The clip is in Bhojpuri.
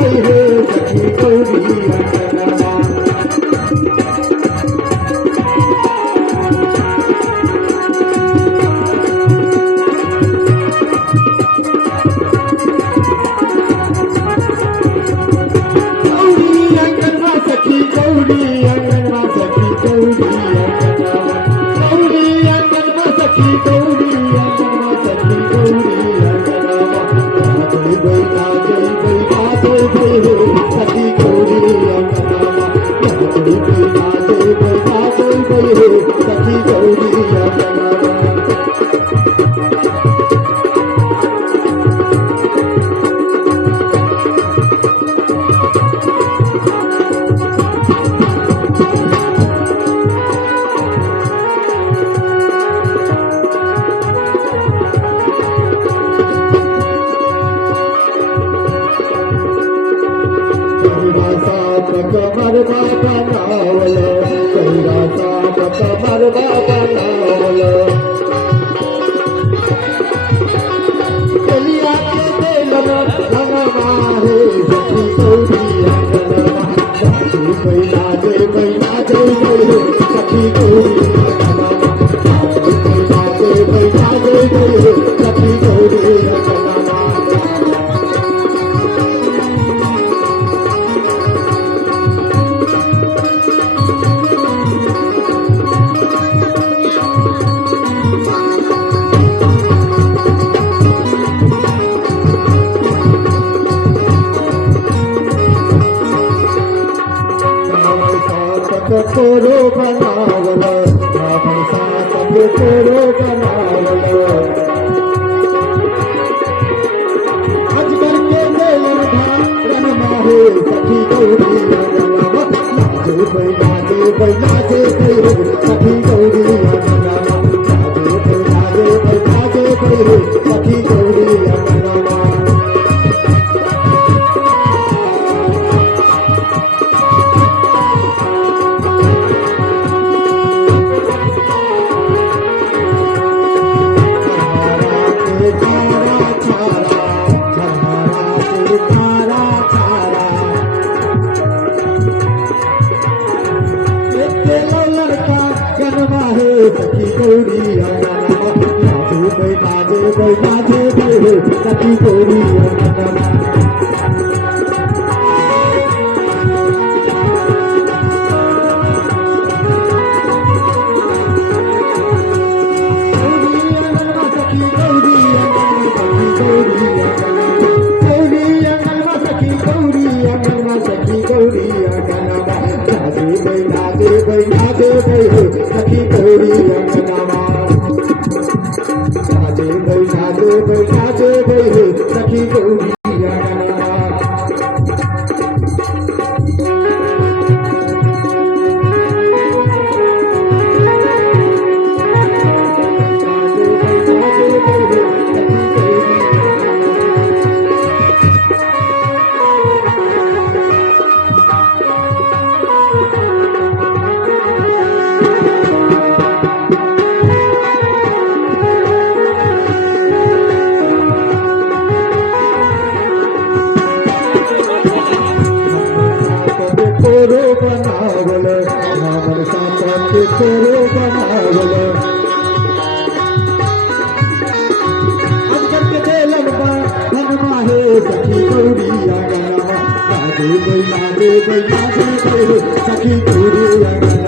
गई है सखी गौरी अंगनवा। कमर बाबा नावल कैलासा कमर बाबा नावल कलिया के बेलन रंगवा है सखी गौरी अंगनवा। नाचे बैला जय जय सखी गौरी अंगनवा। नाचे बैला जय जय सखी गौरी अंगनवा। कोरो बनावल रावण साथ कोरो बनावल आज करके मेलन धारण माहे सखी गौरी अंगनवा। नाचे बैला जे सखी गौरी अंगनवा। नाचे बैला जे सखी गौरी अंगनवा। सखी गौरी अंगनवा। नाचे बैला जे सखी गौरी अंगनवा। सखी गौरी अंगनवा। नाचे बैला जे सखी गौरी अंगनवा। कोरो बनावल रावण साथ कोरो बनावल आज करके बेलन धनमा है सखी गौरी अंगनवा। नाचे बैला जे सखी गौरी अंगनवा।